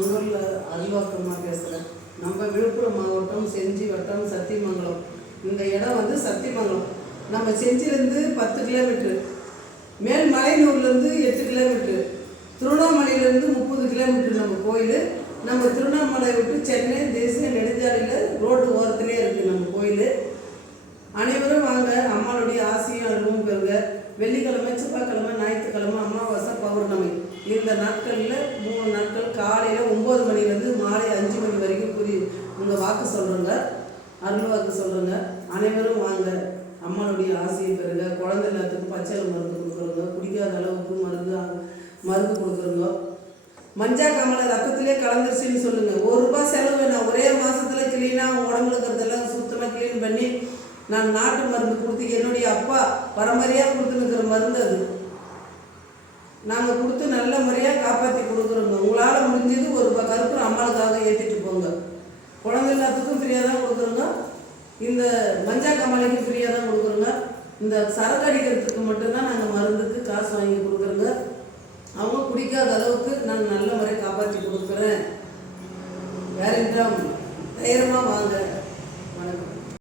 உங்களில் அறிவாக்கமாக பேசுகிறேன். நம்ம விழுப்புரம் மாவட்டம் செஞ்சி வட்டம் சத்தியமங்கலம். இந்த இடம் வந்து சத்தியமங்கலம். நம்ம செஞ்சிலேருந்து 10 கிலோமீட்ரு, மேல்மலையனூர்லேருந்து 8 கிலோமீட்ரு, திருவண்ணாமலையிலேருந்து 30 கிலோமீட்ரு நம்ம கோயில். நம்ம திருவண்ணாமலை விட்டு சென்னை தேசிய நெடுஞ்சாலையில் ரோடு ஓரத்துலேயே இருக்குது நம்ம கோயில். அனைவரும் வாங்க, அம்மாளுடைய ஆசையும் அருளும் பெறுங்க. வெள்ளிக்கிழமை, செவ்வாய்க்கிழமை, ஞாயிற்றுக்கிழமை, அமாவாசை, பௌர்ணமி இந்த நாட்களில் 3 நாட்கள் காலையில் 9 மணிலேருந்து மாலை 5 மணி வரைக்கும் உங்கள் வாக்கு சொல்கிறோங்க, அருள் வாக்கு சொல்கிறோங்க. அனைவரும் வாங்க, அம்மாளுடைய ஆசையை பெறுங்க. குழந்தை எல்லாத்துக்கும் பச்சை மருந்து கொடுக்குறோங்க, குடிக்காத அளவுக்கு மருந்து கொடுக்குறோங்க. மஞ்சா காமலை ரத்தத்திலே கலந்துருச்சுன்னு சொல்லுங்கள். ₹1 செலவு. நான் ஒரே மாதத்தில் க்ளீனாக அவங்க உடம்புல இருக்கிறதெல்லாம் சுத்தமாக க்ளீன் பண்ணி நான் நாட்டு மருந்து கொடுத்து, என்னுடைய அப்பா பரம்பரையாக கொடுத்துருக்கிற மருந்து அது நாங்கள் கொடுத்து நல்ல முறையாக காப்பாற்றி கொடுக்குறோங்க. உங்களால் முடிஞ்சது ₹1 கருப்பூரம் அம்மாளுக்காக ஏற்றிட்டு போங்க. குழந்தை எல்லாத்துக்கும் ஃப்ரீயாக தான் கொடுக்குறோங்க. இந்த மஞ்சா காமாலைக்கு ஃப்ரீயாக தான் கொடுக்குறோங்க. இந்த சரக்கு அடிக்கிறதுக்கு மட்டும்தான் நாங்கள் மருந்துக்கு காசு வாங்கி கொடுக்குறோங்க. அவங்க குடிக்காத அளவுக்கு நான் நல்ல முறை காப்பாற்றி கொடுக்குறேன். வேற தைரியமாக வாங்க.